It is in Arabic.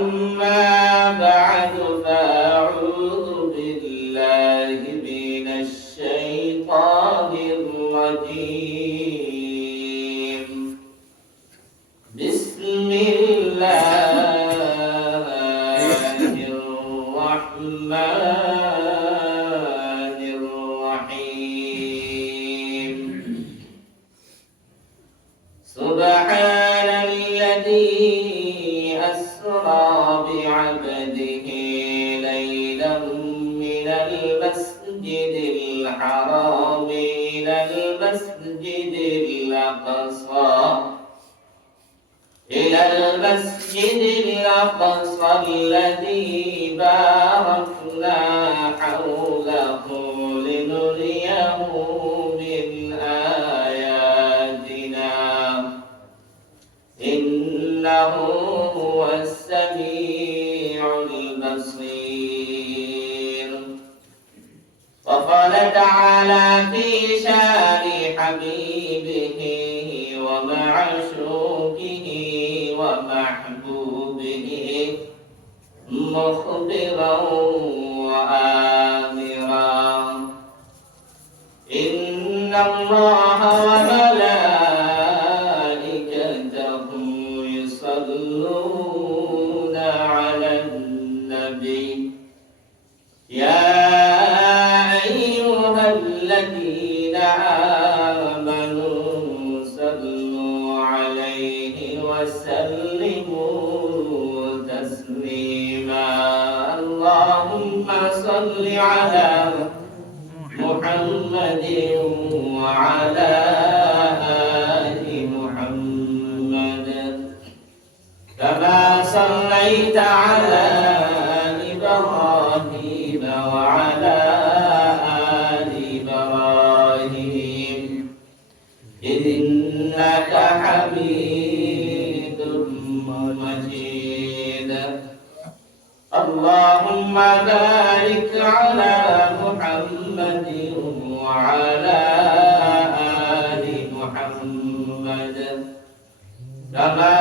أما بعد فأعوذ بالله من الشيطان الرجيم. بسم الله الرحمن الرحيم. سبحان الذي أسرى بعبده ليلا من المسجد الحرام إلى المسجد الأقصى الذي باركنا حوله لنريه من آياتنا إنه هو السميع البصير. وقال تعالى في شان حبيبه ومعشوقه ومحبوبه مخبرا وآمرا إن الله وملائكته يصلون على النبي يا أيها الذين آمنوا صلوا عليه وسلموا تسليما. اللهم صل على محمد وعلى آل محمد كما صليت على إبراهيم وعلى آل إبراهيم إنك حميد مجيد. اللهم بارك على محمد وعلى آل محمد كما